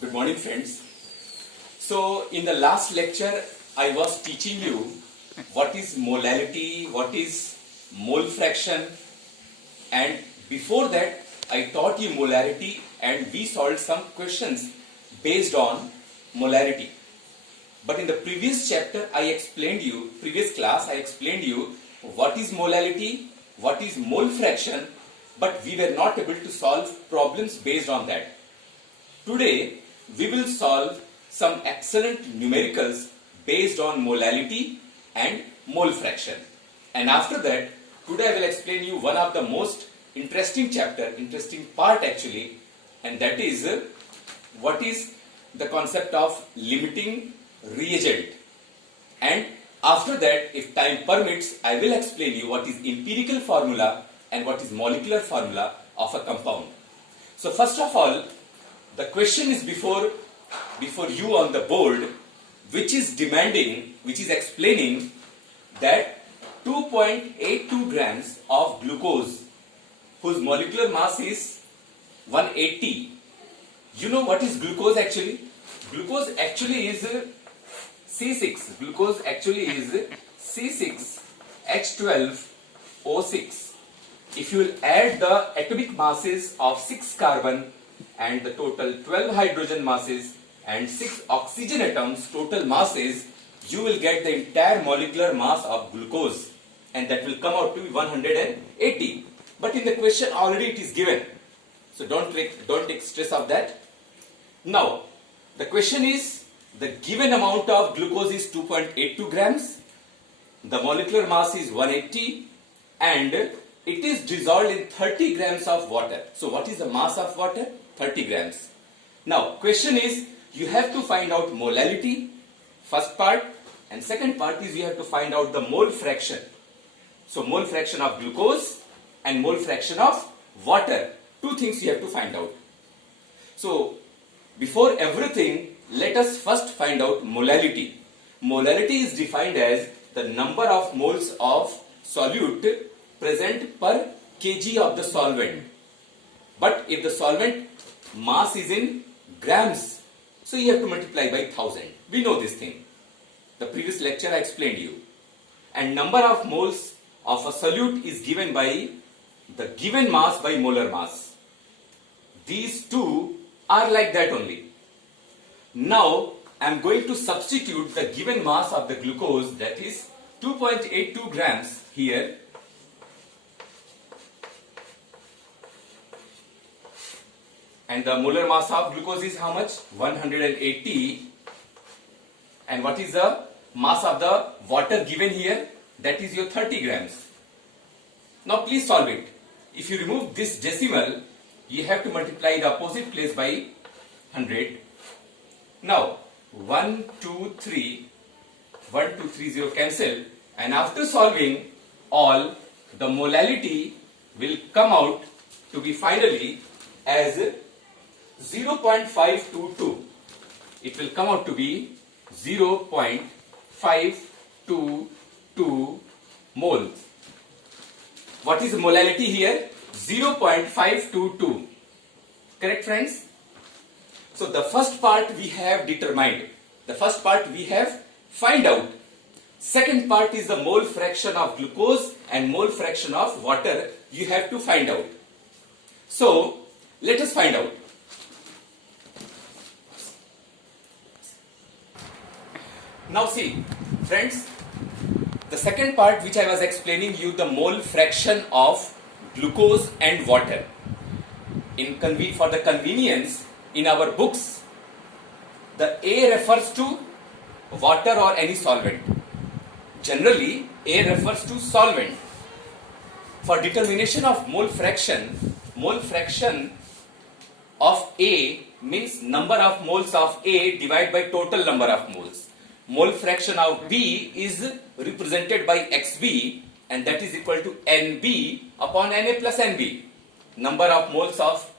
Good morning, friends. So, in the last lecture, I was teaching you what is molality, what is mole fraction, and before that, I taught you molarity and we solved some questions based on molarity. But in the previous chapter, previous class, I explained you what is molality, what is mole fraction, but we were not able to solve problems based on that. Today, we will solve some excellent numericals based on molality and mole fraction. And after that, today I will explain you one of the most interesting part actually, and that is what is the concept of limiting reagent. And after that, if time permits, I will explain you what is empirical formula and what is molecular formula of a compound. So first of all, the question is before you on the board, which is explaining that 2.82 grams of glucose, whose molecular mass is 180. You know what is glucose actually? Glucose actually is C6. Glucose actually is C6H12O6. If you will add the atomic masses of 6 carbon and the total 12 hydrogen masses and 6 oxygen atoms total masses, you will get the entire molecular mass of glucose, and that will come out to be 180. But in the question already it is given, so don't take stress of that. Now the question is, the given amount of glucose is 2.82 grams, the molecular mass is 180, and it is dissolved in 30 grams of water. So what is the mass of water? 30 grams. Now question is, you have to find out molality, first part, and second part is you have to find out the mole fraction. So mole fraction of glucose and mole fraction of water. Two things you have to find out. So before everything, let us first find out molality. Molality is defined as the number of moles of solute present per kg of the solvent. But if the solvent mass is in grams, so you have to multiply by 1000. We know this thing. The previous lecture I explained you. And number of moles of a solute is given by the given mass by molar mass. These two are like that only. Now I am going to substitute the given mass of the glucose, that is 2.82 grams here, and the molar mass of glucose is how much? 180. And what is the mass of the water given here? That is your 30 grams. Now please solve it. If you remove this decimal, you have to multiply the opposite place by 100. Now 1, 2, 3, 0 cancel, and after solving all, the molality will come out to be finally as 0.522. It will come out to be 0.522 moles. What is molality here? 0.522. Correct, friends? So the first part we have determined. The first part we have find out. Second part is the mole fraction of glucose and mole fraction of water. You have to find out. So let us find out. Now see, friends, the second part which I was explaining you, the mole fraction of glucose and water. For the convenience, in our books, the A refers to water or any solvent. Generally, A refers to solvent. For determination of mole fraction of A means number of moles of A divided by total number of moles. Mole fraction of B is represented by XB, and that is equal to NB upon Na plus NB. Number of moles of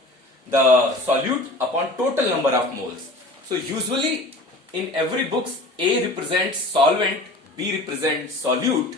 the solute upon total number of moles. So usually in every books, A represents solvent, B represents solute,